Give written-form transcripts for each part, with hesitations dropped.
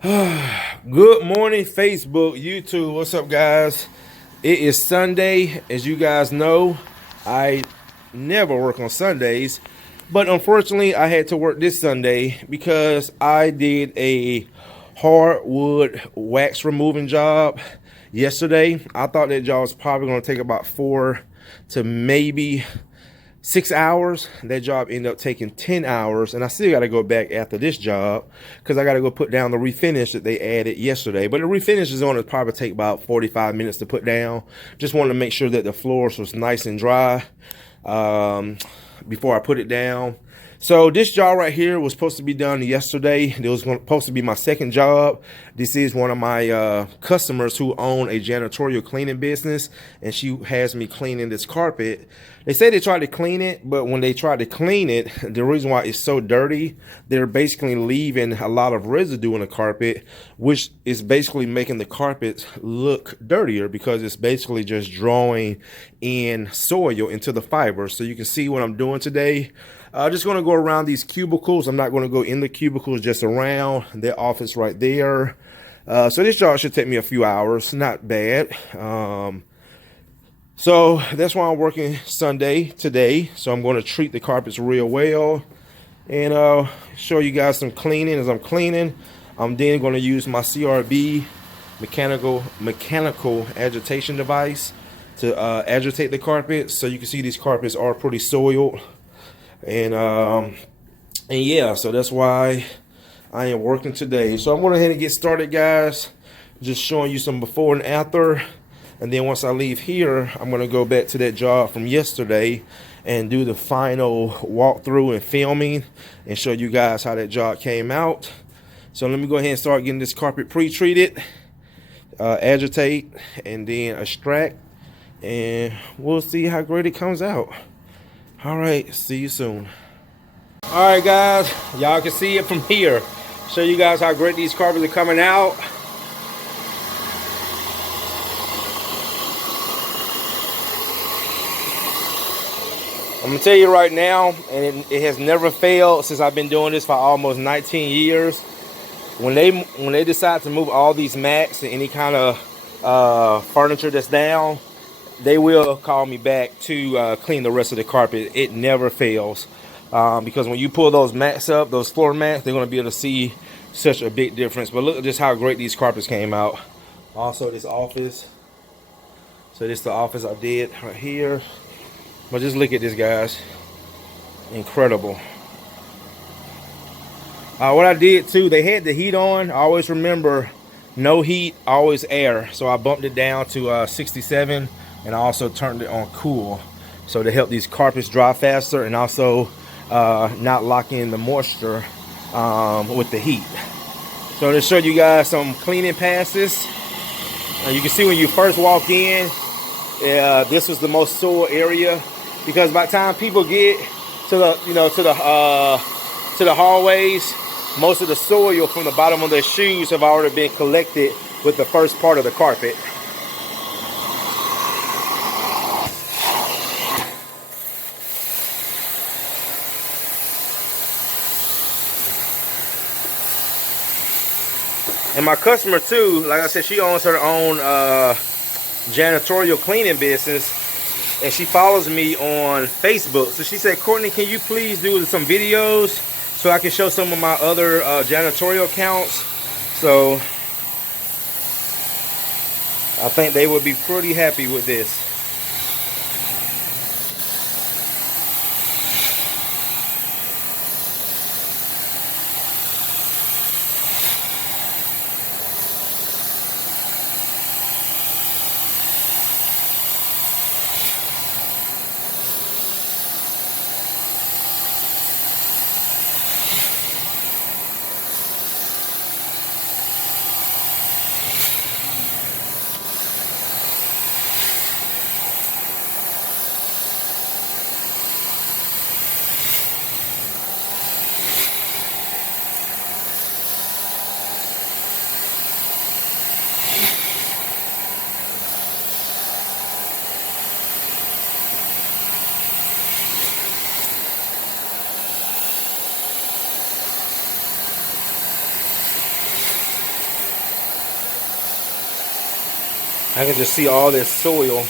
Good morning, Facebook, YouTube. What's up, guys? It is Sunday. As you guys know, I never work on Sundays, but unfortunately, I had to work this Sunday because I did a hardwood wax removing job yesterday. I thought that job was probably going to take about 4 to maybe 6 hours. That job ended up taking 10 hours, and I still got to go back after this job because I got to go put down the refinish that they added yesterday. But the refinish is going to probably take about 45 minutes to put down. Just wanted to make sure that the floors was nice and dry before I put it down. So this job right here was supposed to be done yesterday. It was supposed to be my second job. This is one of my customers who own a janitorial cleaning business, and she has me cleaning this carpet. They say they tried to clean it, but when they tried to clean it, the reason why it's so dirty, they're basically leaving a lot of residue in the carpet, which is basically making the carpet look dirtier because it's basically just drawing in soil into the fiber. So you can see what I'm doing today. I'm just going to go around these cubicles. I'm not going to go in the cubicles, just around their office right there. So this job should take me a few hours. Not bad. So that's why I'm working Sunday today. So I'm going to treat the carpets real well and show you guys some cleaning as I'm cleaning. I'm then going to use my CRB mechanical agitation device to agitate the carpet. So you can see these carpets are pretty soiled. And yeah, so that's why I am working today. So I'm going to go ahead and get started, guys. Just showing you some before and after. And then once I leave here, I'm going to go back to that job from yesterday and do the final walkthrough and filming and show you guys how that job came out. So let me go ahead and start getting this carpet pre-treated, agitate, and then extract. And we'll see how great it comes out. All right, see you soon. All right, guys, y'all can see it from here. Show you guys how great these carpets are coming out. I'm gonna tell you right now, and it has never failed since I've been doing this for almost 19 years. When they decide to move all these mats and any kind of furniture that's down, they will call me back to clean the rest of the carpet. It never fails because when you pull those mats up, those floor mats, they're going to be able to see such a big difference. But look at just how great these carpets came out. Also, this office. So this is the office I did right here. But just look at this, guys. Incredible. What I did too, they had the heat on. I always remember no heat, always air. So I bumped it down to 67. And I also turned it on cool, so to help these carpets dry faster and also not lock in the moisture with the heat. So to show you guys some cleaning passes, you can see when you first walk in, this was the most soil area because by the time people get to the to the hallways, most of the soil from the bottom of their shoes have already been collected with the first part of the carpet. And my customer too, like I said, she owns her own janitorial cleaning business, and she follows me on Facebook. So she said, Courtney, can you please do some videos so I can show some of my other janitorial accounts? So I think they would be pretty happy with this. I can just see all this soil,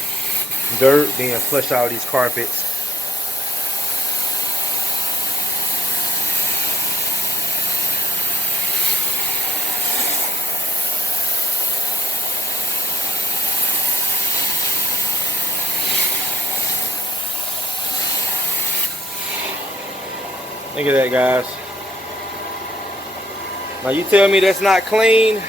dirt being flushed out of these carpets. Look at that, guys. Now you tell me that's not clean.